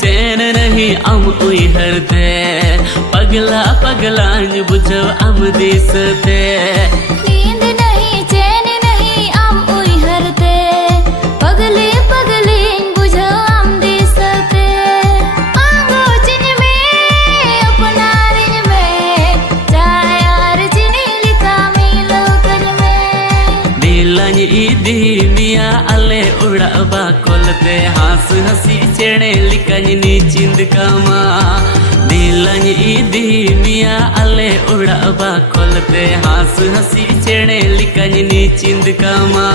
चैन नहीं आम उयहरते पगला पगला बुझो आम दिसते नींद नहीं चैन नहीं आम उयहरते पगले पगले बुझो आम दिसते आंगो चिन में अपना रिन में चाहे यार चिनी लिखा मिलो कन में दिलानी इदी मिया अले उड़ा बाकोलते हास हसी चेणे लिकानी नी चिंद कामा दिलानी इदी मिया अले उड़ा बाकोलते हास हसी चेणे लिकानी नी चिंद कामा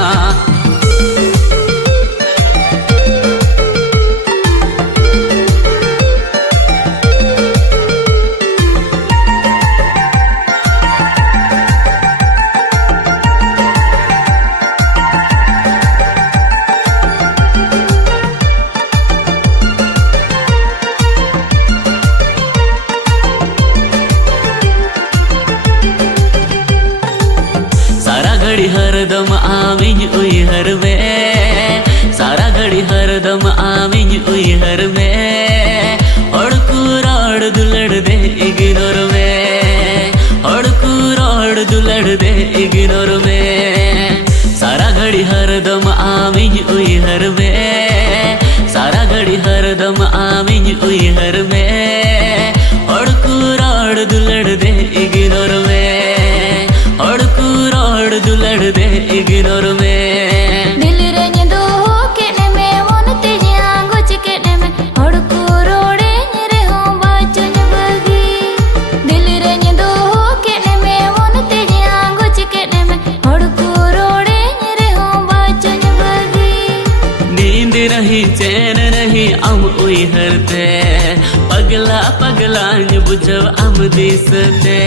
घड़ी हरदम आमिन उयहर में सारा घड़ी हरदम आमिन उयहर में हड़कुराड़ दुलड़ दे इग्नोर में हड़कुराड़ दुलड़ दे इग्नोर में सारा घड़ी हरदम आमिन उयहर में सारा घड़ी हरदम आमिन उयहर में हड़कुराड़ दुलड़ दे इग्नोर में हड़कुराड़ दुलड़ दे इग्नोर में दिल रेंज दो केने में वन तेजी आंगुच केने में हड़कुरोड़े निरे हो बाचुन बगी दिल रेंज दो केने में वन तेजी आंगुच केने में हड़कुरोड़े निरे हो बाचुन बगी नींद नहीं चैन नहीं आम उयहरते पगला पगला बुझो आम दिसते